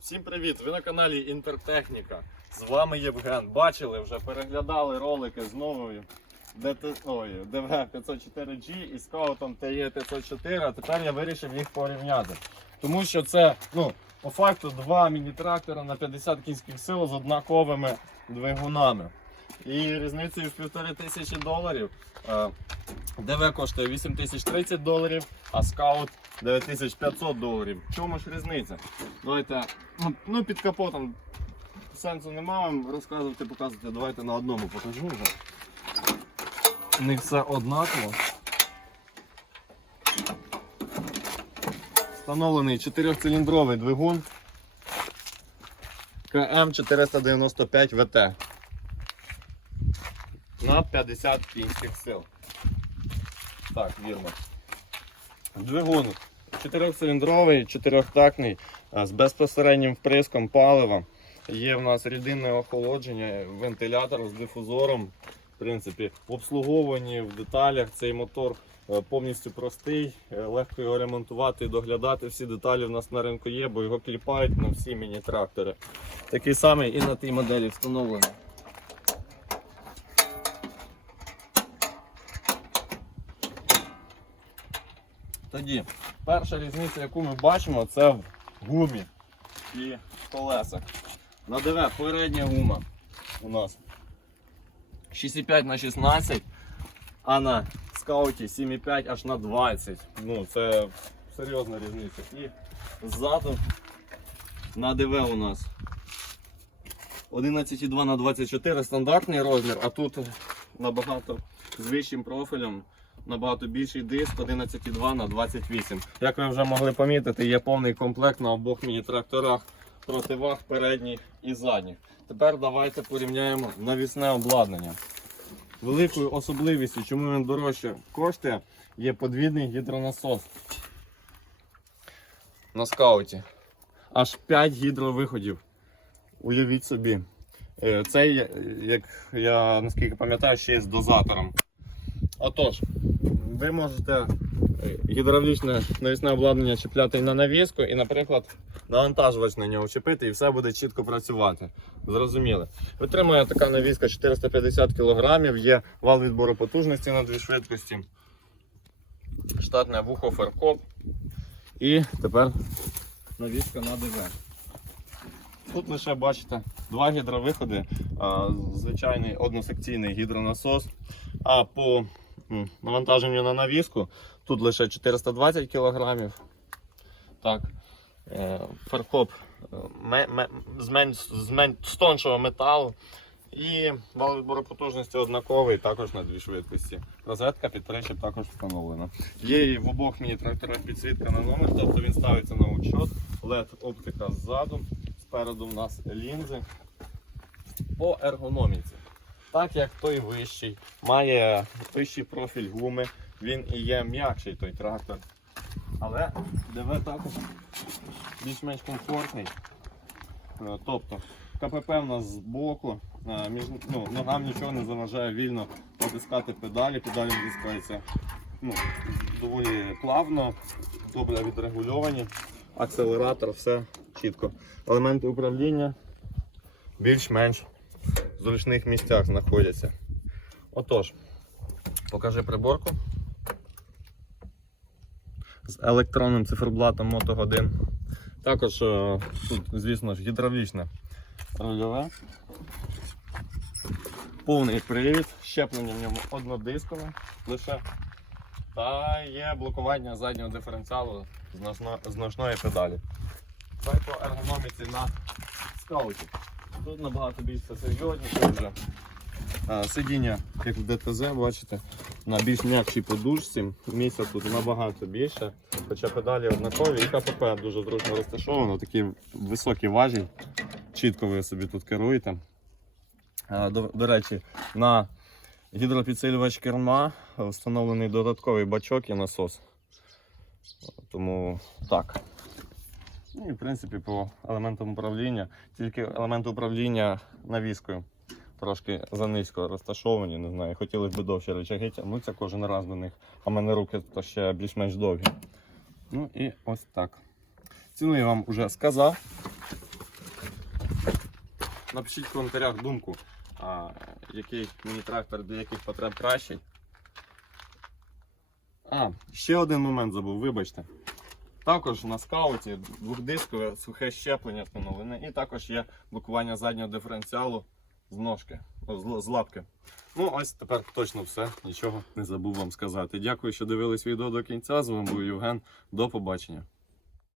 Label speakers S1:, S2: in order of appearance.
S1: Всім привіт! Ви на каналі Інтертехніка. З вами Євген. Бачили вже, переглядали ролики з новою ДВ 504G і скаутом TE 504, а тепер я вирішив їх порівняти. Тому що це, ну, по факту, два міні-трактора на 50 кінських сил з однаковими двигунами. І різницею в півтори тисячі доларів. Е, ДВ коштує 8030 доларів, а скаут 9500 доларів. В чому ж різниця? Давайте, ну, ну під капотом сенсу немає вам розказувати, показувати. Давайте на одному покажу вже. У них все однаково. Встановлений 4-циліндровий двигун КМ495 ВТ на 50 кінських сил. Так, вірно. Двигун 4-циліндровий, 4-тактний, з безпосереднім вприском палива. Є в нас рідинне охолодження, вентилятор з дифузором. В принципі, в обслуговуванні в деталях цей мотор е, повністю простий, е, легко його ремонтувати і доглядати. Всі деталі в нас на ринку є, бо його кліпають на всі міні-трактори. Такий самий і на тій моделі встановлений. Тоді, перша різниця, яку ми бачимо, це в гумі і колесах. На ДВ передня гума у нас 6,5 на 16, а на скауті 7,5 аж на 20. Ну, це серйозна різниця. І ззаду на ДВ у нас 11,2 на 24 стандартний розмір, а тут набагато з вищим профілем набагато більший диск 11,2 на 28. Як ви вже могли помітити, є повний комплект на обох міні-тракторах противаг передніх і задніх. Тепер давайте порівняємо навісне обладнання. Великою особливістю, чому він дорожче коштує, є подвійний гідронасос на скауті. Аж 5 гідровиходів. Уявіть собі. Е, Цей, як я наскільки пам'ятаю, ще є з дозатором. Отож, ви можете е, гідравлічне навісне обладнання чіпляти на навіску і, наприклад, навантажувач на нього чіпити і все буде чітко працювати. Зрозуміли. Витримує така навіска 450 кг, є вал відбору потужності на дві швидкості, штатне вухо феркоп. І тепер навіска на ДВ. Тут лише бачите два гідровиходи, звичайний односекційний гідронасос. А по м, навантаженню на навіску тут лише 420 кг. Так. Е, Фаркоп е, ме- з, тоншого металу. І вал відбору однаковий, також на дві швидкості. Розетка під причіп також встановлена. Є і в обох міні-тракторах підсвітка на номер, тобто він ставиться на учет. LED оптика ззаду, спереду в нас лінзи. По ергономіці. Так як той вищий, має вищий профіль гуми, він і є м'якший той трактор. Але ДВ також більш-менш комфортний. Е, Тобто КПП в нас збоку, е, між, ну, ногам нічого не заважає вільно натискати педалі, педалі натискаються ну, доволі плавно, добре відрегульовані, акселератор, все чітко. Елементи управління більш-менш зручних місцях знаходяться. Отож, покажи приборку. З електронним циферблатом мотогодин. Також е, тут, звісно ж, гідравлічне рульове. Повний привід, щеплення в ньому однодискове лише. Та є блокування заднього диференціалу з ножно- педалі. Це по ергономіці на скауті. Тут набагато більш серйозніше вже. Сидіння, як в ДТЗ, бачите, на більш м'якшій подушці. Місця тут набагато більше, хоча педалі однакові і КПП дуже зручно розташовано, такий високий важіль. Чітко ви собі тут керуєте. До, до речі, на гідропідсилювач керма встановлений додатковий бачок і насос. Тому так. Ну і в принципі по елементам управління, тільки елементи управління навіскою трошки занизько розташовані, не знаю, хотілося б довші речаги тягнуться кожен раз до них, а в мене руки то ще більш-менш довгі. Ну і ось так. Ціну я вам вже сказав. Напишіть в коментарях думку, а, який мені трактор для яких потреб кращий. А, ще один момент забув, вибачте. Також на скауті двохдискове сухе щеплення встановлене і також є блокування заднього диференціалу з ножки, з, з лапки. Ну, ось тепер точно все, нічого не забув вам сказати. Дякую, що дивились відео до кінця. З вами був Євген. До побачення.